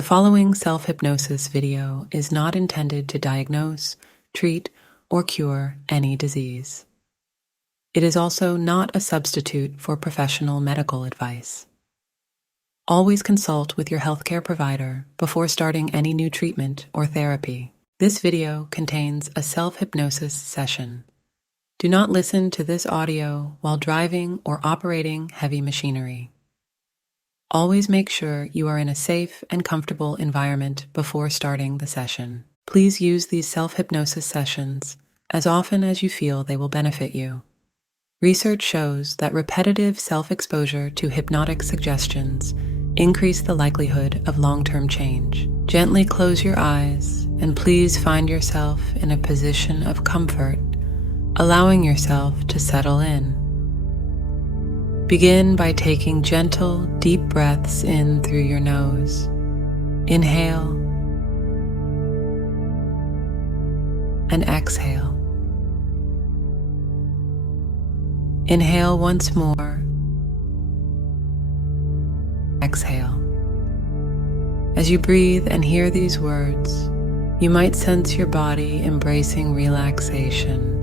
The following self-hypnosis video is not intended to diagnose, treat, or cure any disease. It is also not a substitute for professional medical advice. Always consult with your healthcare provider before starting any new treatment or therapy. This video contains a self-hypnosis session. Do not listen to this audio while driving or operating heavy machinery. Always make sure you are in a safe and comfortable environment before starting the session. Please use these self-hypnosis sessions as often as you feel they will benefit you. Research shows that repetitive self-exposure to hypnotic suggestions increase the likelihood of long-term change. Gently close your eyes and please find yourself in a position of comfort, allowing yourself to settle in. Begin by taking gentle, deep breaths in through your nose. Inhale and exhale. Inhale once more. Exhale. As you breathe and hear these words, you might sense your body embracing relaxation,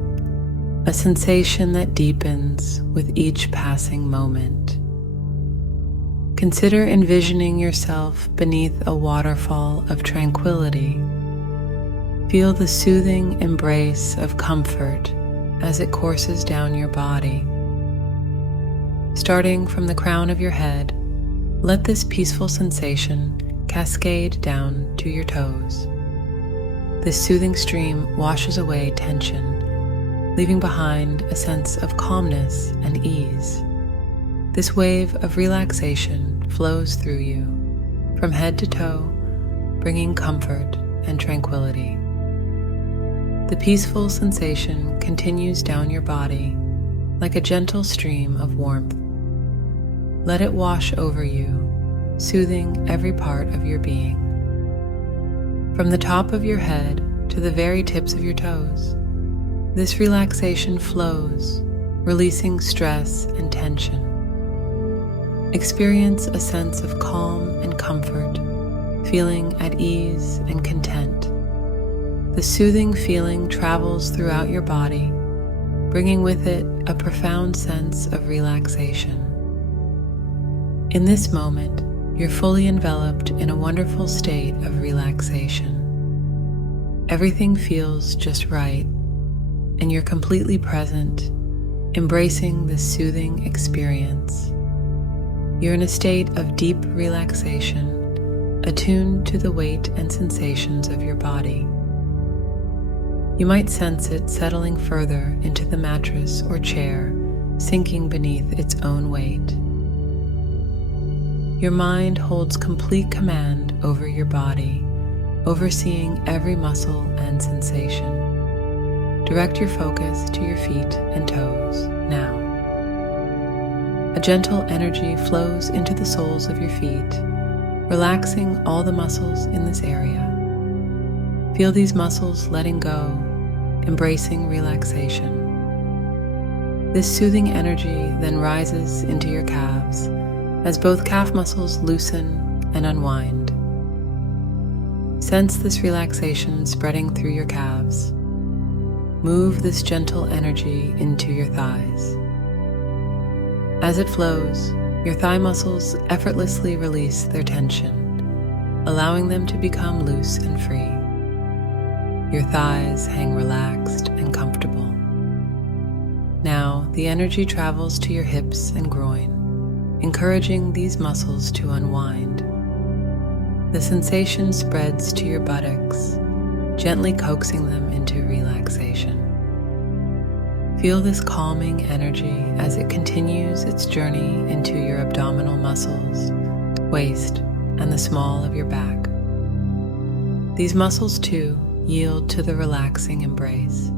a sensation that deepens with each passing moment. Consider envisioning yourself beneath a waterfall of tranquility. Feel the soothing embrace of comfort as it courses down your body. Starting from the crown of your head, let this peaceful sensation cascade down to your toes. This soothing stream washes away tension, leaving behind a sense of calmness and ease. This wave of relaxation flows through you, from head to toe, bringing comfort and tranquility. The peaceful sensation continues down your body like a gentle stream of warmth. Let it wash over you, soothing every part of your being. From the top of your head to the very tips of your toes, this relaxation flows, releasing stress and tension. Experience a sense of calm and comfort, feeling at ease and content. The soothing feeling travels throughout your body, bringing with it a profound sense of relaxation. In this moment, you're fully enveloped in a wonderful state of relaxation. Everything feels just right, and you're completely present, embracing this soothing experience. You're in a state of deep relaxation, attuned to the weight and sensations of your body. You might sense it settling further into the mattress or chair, sinking beneath its own weight. Your mind holds complete command over your body, overseeing every muscle and sensation. Direct your focus to your feet and toes now. A gentle energy flows into the soles of your feet, relaxing all the muscles in this area. Feel these muscles letting go, embracing relaxation. This soothing energy then rises into your calves as both calf muscles loosen and unwind. Sense this relaxation spreading through your calves. Move this gentle energy into your thighs. As it flows, your thigh muscles effortlessly release their tension, allowing them to become loose and free. Your thighs hang relaxed and comfortable. Now, the energy travels to your hips and groin, encouraging these muscles to unwind. The sensation spreads to your buttocks, gently coaxing them into relaxation. Feel this calming energy as it continues its journey into your abdominal muscles, waist, and the small of your back. These muscles, too, yield to the relaxing embrace,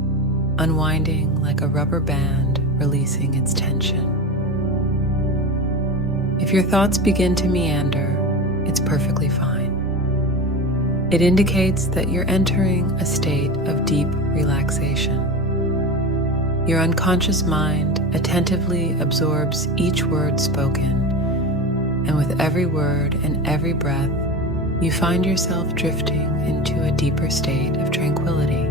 unwinding like a rubber band releasing its tension. If your thoughts begin to meander, it's perfectly fine. It indicates that you're entering a state of deep relaxation. Your unconscious mind attentively absorbs each word spoken, and with every word and every breath, you find yourself drifting into a deeper state of tranquility.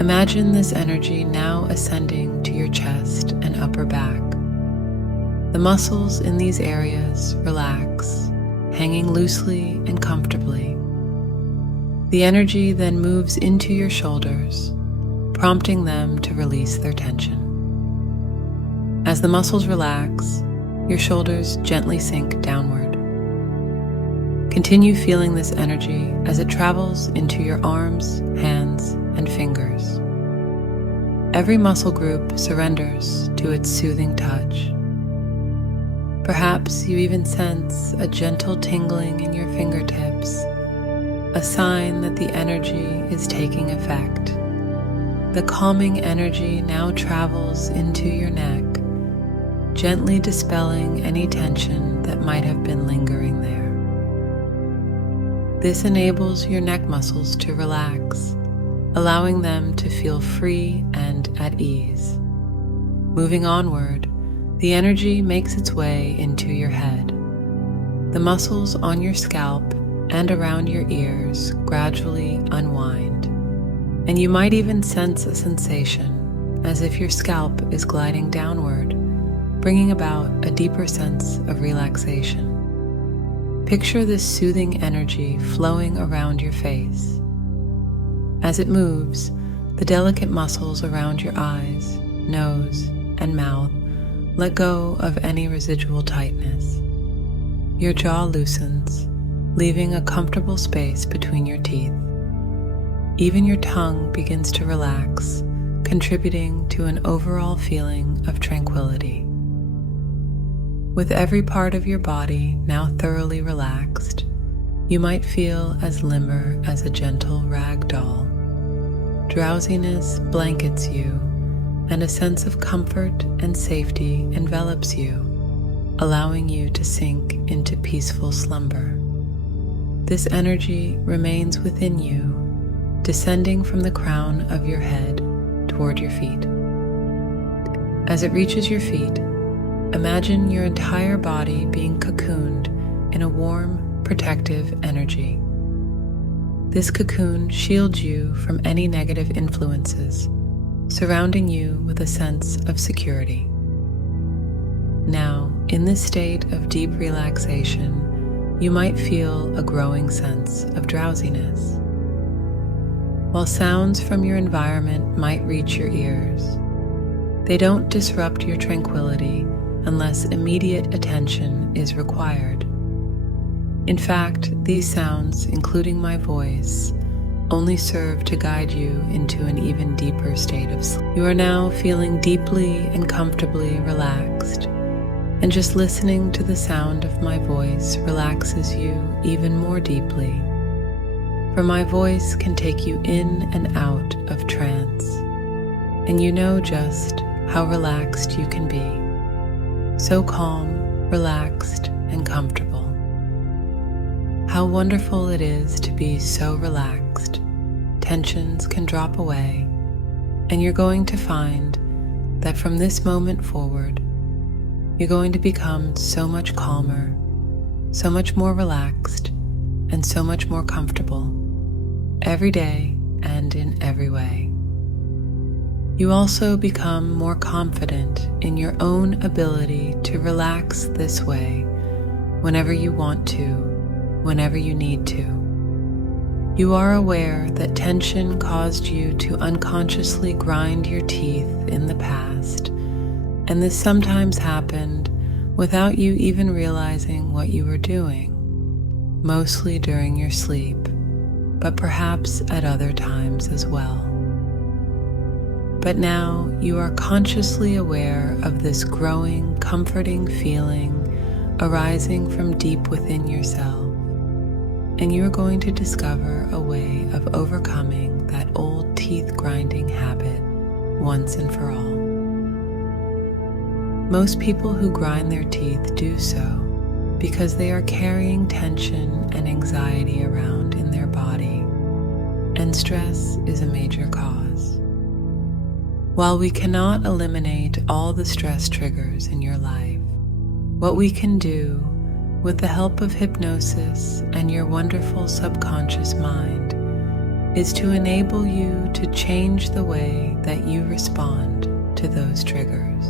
Imagine this energy now ascending to your chest and upper back. The muscles in these areas relax, hanging loosely and comfortably. The energy then moves into your shoulders, prompting them to release their tension. As the muscles relax, your shoulders gently sink downward. Continue feeling this energy as it travels into your arms, hands, and fingers. Every muscle group surrenders to its soothing touch. Perhaps you even sense a gentle tingling in your fingertips, a sign that the energy is taking effect. The calming energy now travels into your neck, gently dispelling any tension that might have been lingering there. This enables your neck muscles to relax, allowing them to feel free and at ease. Moving onward, the energy makes its way into your head. The muscles on your scalp and around your ears gradually unwind, and you might even sense a sensation as if your scalp is gliding downward, bringing about a deeper sense of relaxation. Picture this soothing energy flowing around your face. As it moves, the delicate muscles around your eyes, nose, and mouth let go of any residual tightness. Your jaw loosens, leaving a comfortable space between your teeth. Even your tongue begins to relax, contributing to an overall feeling of tranquility. With every part of your body now thoroughly relaxed, you might feel as limber as a gentle rag doll. Drowsiness blankets you, and a sense of comfort and safety envelops you, allowing you to sink into peaceful slumber. This energy remains within you, descending from the crown of your head toward your feet. As it reaches your feet, imagine your entire body being cocooned in a warm, protective energy. This cocoon shields you from any negative influences, surrounding you with a sense of security. Now, in this state of deep relaxation, you might feel a growing sense of drowsiness. While sounds from your environment might reach your ears, they don't disrupt your tranquility unless immediate attention is required. In fact, these sounds, including my voice, only serve to guide you into an even deeper state of sleep. You are now feeling deeply and comfortably relaxed, and just listening to the sound of my voice relaxes you even more deeply. For my voice can take you in and out of trance, and you know just how relaxed you can be. So calm, relaxed, and comfortable. How wonderful it is to be so relaxed. Tensions can drop away, and you're going to find that from this moment forward, you're going to become so much calmer, so much more relaxed, and so much more comfortable every day and in every way. You also become more confident in your own ability to relax this way whenever you want to, whenever you need to. You are aware that tension caused you to unconsciously grind your teeth in the past, and this sometimes happened without you even realizing what you were doing, mostly during your sleep, but perhaps at other times as well. But now you are consciously aware of this growing, comforting feeling arising from deep within yourself, and you are going to discover a way of overcoming that old teeth grinding habit once and for all. Most people who grind their teeth do so because they are carrying tension and anxiety around in their body, and stress is a major cause. While we cannot eliminate all the stress triggers in your life, what we can do with the help of hypnosis and your wonderful subconscious mind, is to enable you to change the way that you respond to those triggers.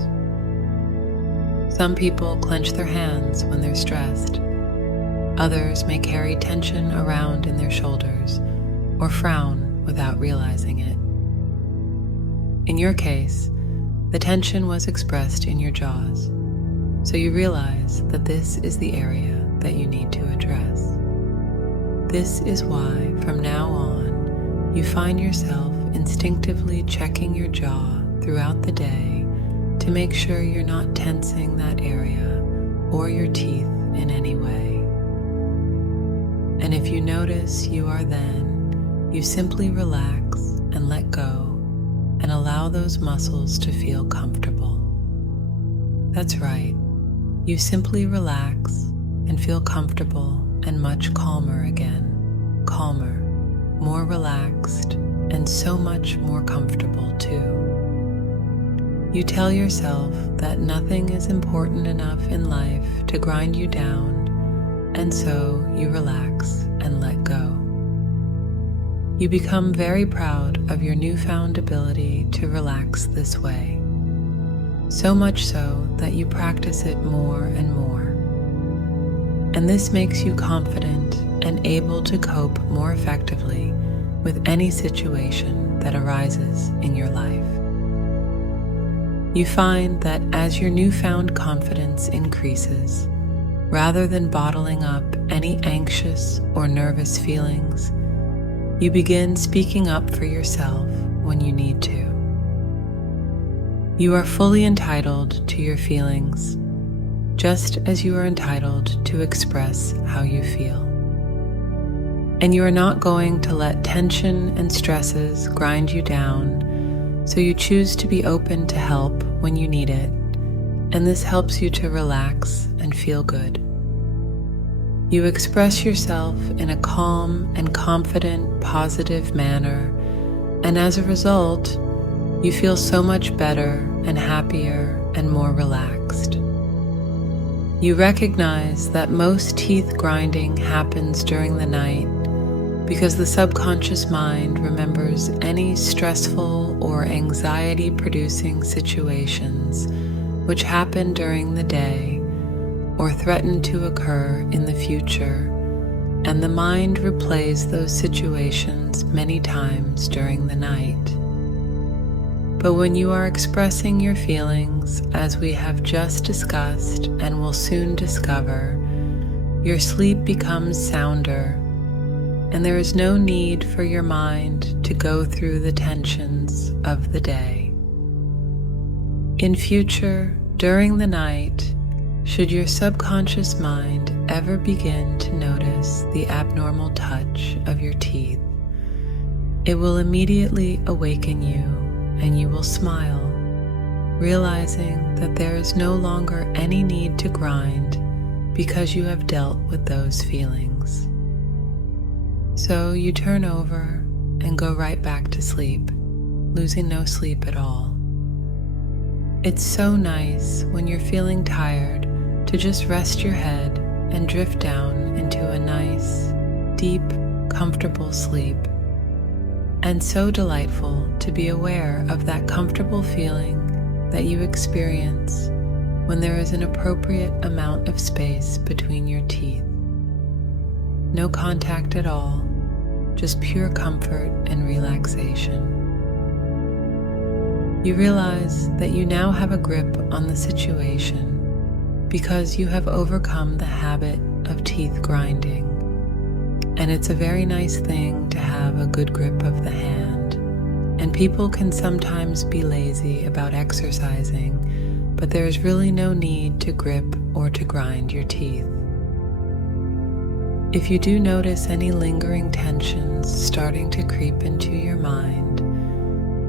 Some people clench their hands when they're stressed. Others may carry tension around in their shoulders or frown without realizing it. In your case, the tension was expressed in your jaws, so you realize that this is the area that you need to address. This is why, from now on, you find yourself instinctively checking your jaw throughout the day to make sure you're not tensing that area or your teeth in any way. And if you notice you are then, you simply relax and let go and allow those muscles to feel comfortable. That's right. You simply relax and feel comfortable and much calmer again. Calmer, more relaxed, and so much more comfortable too. You tell yourself that nothing is important enough in life to grind you down, and so you relax and let go. You become very proud of your newfound ability to relax this way, so much so that you practice it more and more. And this makes you confident and able to cope more effectively with any situation that arises in your life. You find that as your newfound confidence increases, rather than bottling up any anxious or nervous feelings, you begin speaking up for yourself when you need to. You are fully entitled to your feelings, just as you are entitled to express how you feel. And you are not going to let tension and stresses grind you down, so you choose to be open to help when you need it, and this helps you to relax and feel good. You express yourself in a calm and confident, positive manner, and as a result, you feel so much better and happier and more relaxed. You recognize that most teeth grinding happens during the night because the subconscious mind remembers any stressful or anxiety-producing situations which happen during the day or threaten to occur in the future, and the mind replays those situations many times during the night. But when you are expressing your feelings, as we have just discussed and will soon discover, your sleep becomes sounder, and there is no need for your mind to go through the tensions of the day. In future, during the night, should your subconscious mind ever begin to notice the abnormal touch of your teeth, it will immediately awaken you and you will smile, realizing that there is no longer any need to grind because you have dealt with those feelings. So you turn over and go right back to sleep, losing no sleep at all. It's so nice when you're feeling tired to just rest your head and drift down into a nice, deep, comfortable sleep. And so delightful to be aware of that comfortable feeling that you experience when there is an appropriate amount of space between your teeth. No contact at all, just pure comfort and relaxation. You realize that you now have a grip on the situation because you have overcome the habit of teeth grinding. And it's a very nice thing to have a good grip of the hand. And people can sometimes be lazy about exercising, but there's really no need to grip or to grind your teeth. If you do notice any lingering tensions starting to creep into your mind,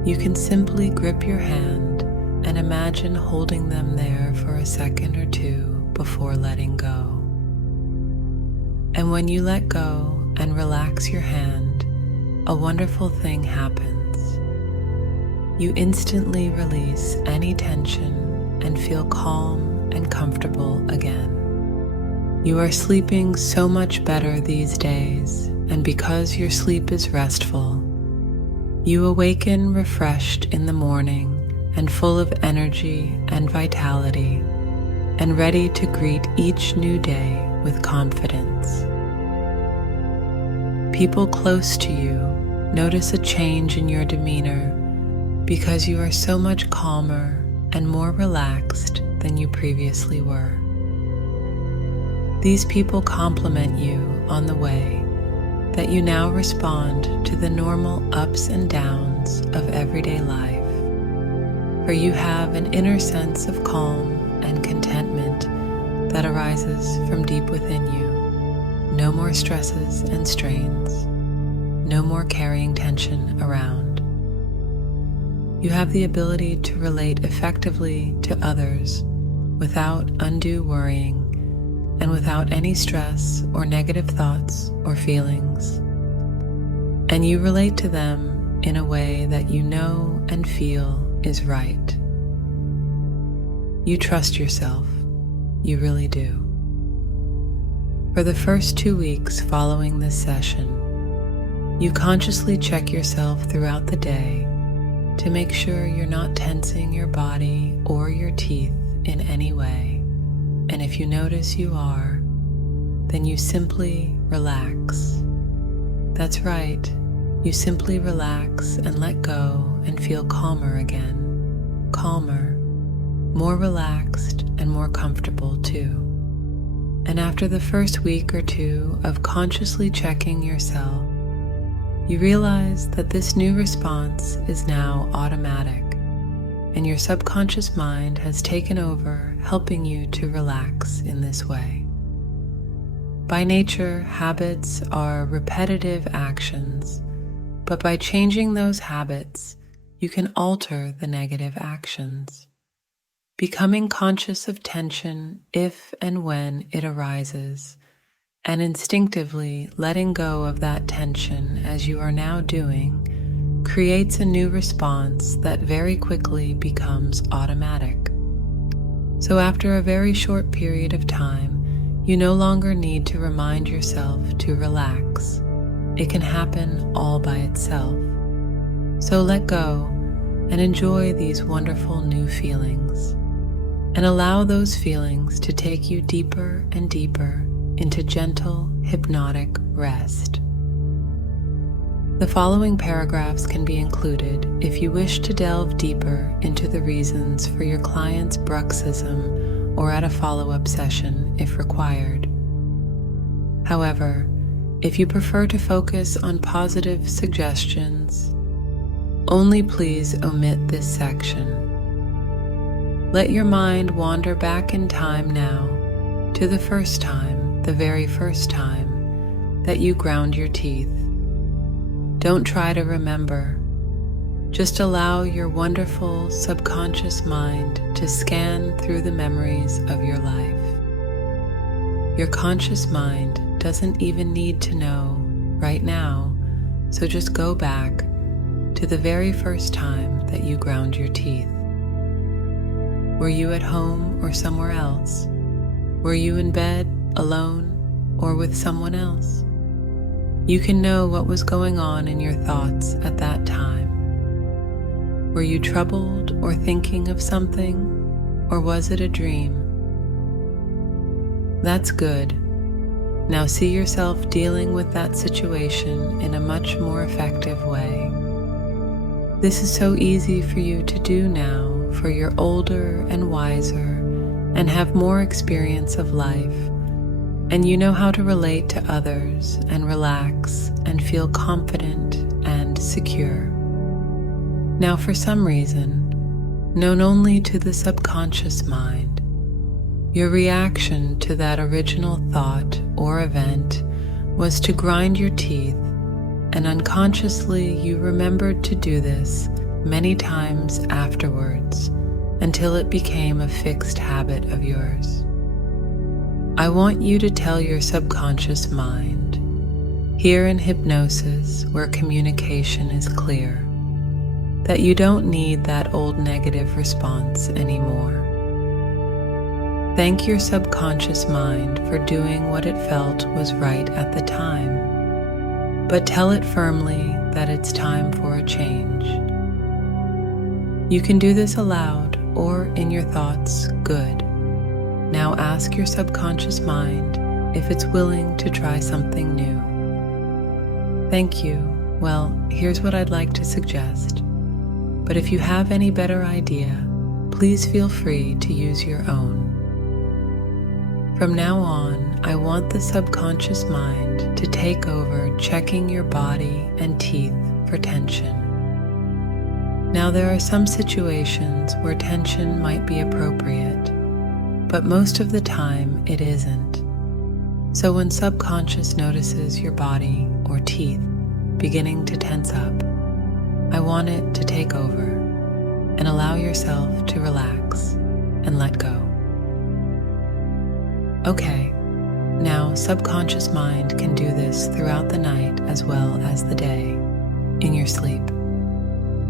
you can simply grip your hand and imagine holding them there for a second or two before letting go. And when you let go and relax your hand, a wonderful thing happens. You instantly release any tension and feel calm and comfortable again. You are sleeping so much better these days, and because your sleep is restful, you awaken refreshed in the morning and full of energy and vitality, and ready to greet each new day with confidence. People close to you notice a change in your demeanor because you are so much calmer and more relaxed than you previously were. These people compliment you on the way that you now respond to the normal ups and downs of everyday life, for you have an inner sense of calm and contentment that arises from deep within you. No more stresses and strains, no more carrying tension around. You have the ability to relate effectively to others without undue worrying and without any stress or negative thoughts or feelings. And you relate to them in a way that you know and feel is right. You trust yourself. You really do. For the first 2 weeks following this session, you consciously check yourself throughout the day to make sure you're not tensing your body or your teeth in any way. And if you notice you are, then you simply relax. That's right, you simply relax and let go and feel calmer again. Calmer, more relaxed, and more comfortable too. And after the first week or two of consciously checking yourself, you realize that this new response is now automatic, and your subconscious mind has taken over, helping you to relax in this way. By nature, habits are repetitive actions, but by changing those habits, you can alter the negative actions. Becoming conscious of tension if and when it arises, and instinctively letting go of that tension as you are now doing, creates a new response that very quickly becomes automatic. So after a very short period of time, you no longer need to remind yourself to relax. It can happen all by itself. So let go and enjoy these wonderful new feelings, and allow those feelings to take you deeper and deeper into gentle, hypnotic rest. The following paragraphs can be included if you wish to delve deeper into the reasons for your client's bruxism or at a follow-up session if required. However, if you prefer to focus on positive suggestions, only please omit this section. Let your mind wander back in time now to the first time, the very first time that you ground your teeth. Don't try to remember. Just allow your wonderful subconscious mind to scan through the memories of your life. Your conscious mind doesn't even need to know right now, so just go back to the very first time that you ground your teeth. Were you at home or somewhere else? Were you in bed, alone, or with someone else? You can know what was going on in your thoughts at that time. Were you troubled or thinking of something, or was it a dream? That's good. Now see yourself dealing with that situation in a much more effective way. This is so easy for you to do now, for you're older and wiser and have more experience of life, and you know how to relate to others and relax and feel confident and secure. Now, for some reason, known only to the subconscious mind, your reaction to that original thought or event was to grind your teeth, and unconsciously you remembered to do this many times afterwards until it became a fixed habit of yours. I want you to tell your subconscious mind, here in hypnosis where communication is clear, that you don't need that old negative response anymore. Thank your subconscious mind for doing what it felt was right at the time, but tell it firmly that it's time for a change. You can do this aloud or in your thoughts. Good. Now ask your subconscious mind if it's willing to try something new. Thank you. Well, here's what I'd like to suggest. But if you have any better idea, please feel free to use your own. From now on, I want the subconscious mind to take over checking your body and teeth for tension. Now, there are some situations where tension might be appropriate, but most of the time it isn't. So when subconscious notices your body or teeth beginning to tense up, I want it to take over and allow yourself to relax and let go. Okay, now subconscious mind can do this throughout the night as well as the day, in your sleep.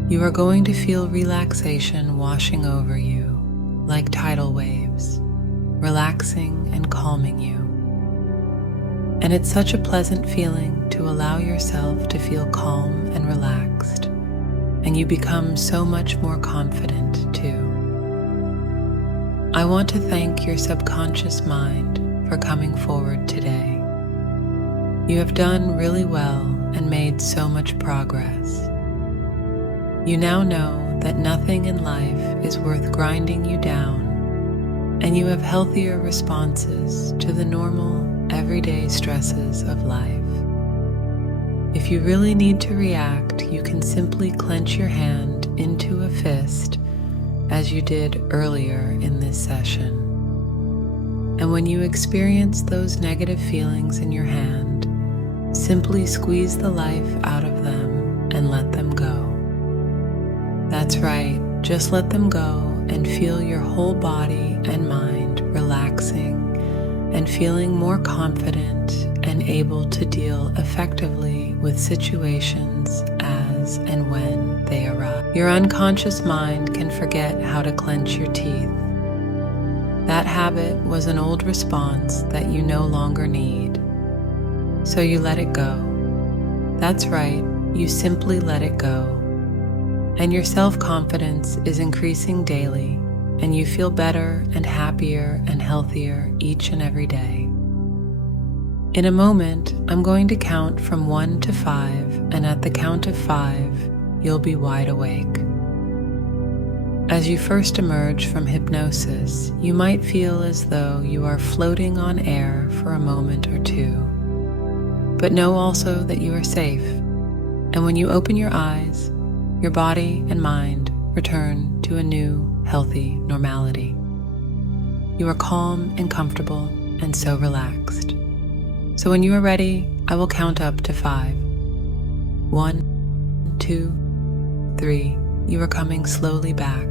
You are going to feel relaxation washing over you like tidal waves, relaxing and calming you. And it's such a pleasant feeling to allow yourself to feel calm and relaxed, and you become so much more confident too. I want to thank your subconscious mind for coming forward today. You have done really well and made so much progress. You now know that nothing in life is worth grinding you down, and you have healthier responses to the normal, everyday stresses of life. If you really need to react, you can simply clench your hand into a fist, as you did earlier in this session. And when you experience those negative feelings in your hand, simply squeeze the life out of them and let them go. That's right, just let them go and feel your whole body and mind relaxing and feeling more confident and able to deal effectively with situations as and when they arise. Your unconscious mind can forget how to clench your teeth. That habit was an old response that you no longer need. So you let it go. That's right, you simply let it go. And your self-confidence is increasing daily, and you feel better and happier and healthier each and every day. In a moment, I'm going to count from 1 to 5, and at the count of 5, you'll be wide awake. As you first emerge from hypnosis, you might feel as though you are floating on air for a moment or two. But know also that you are safe, and when you open your eyes, your body and mind return to a new, healthy normality. You are calm and comfortable and so relaxed. So when you are ready, I will count up to 5. 1, 2, 3, you are coming slowly back.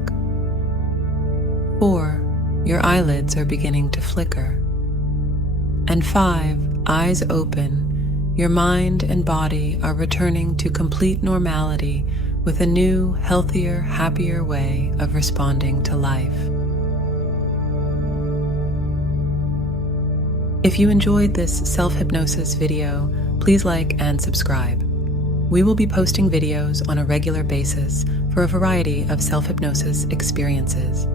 4, your eyelids are beginning to flicker. And 5, eyes open, your mind and body are returning to complete normality with a new, healthier, happier way of responding to life. If you enjoyed this self-hypnosis video, please like and subscribe. We will be posting videos on a regular basis for a variety of self-hypnosis experiences.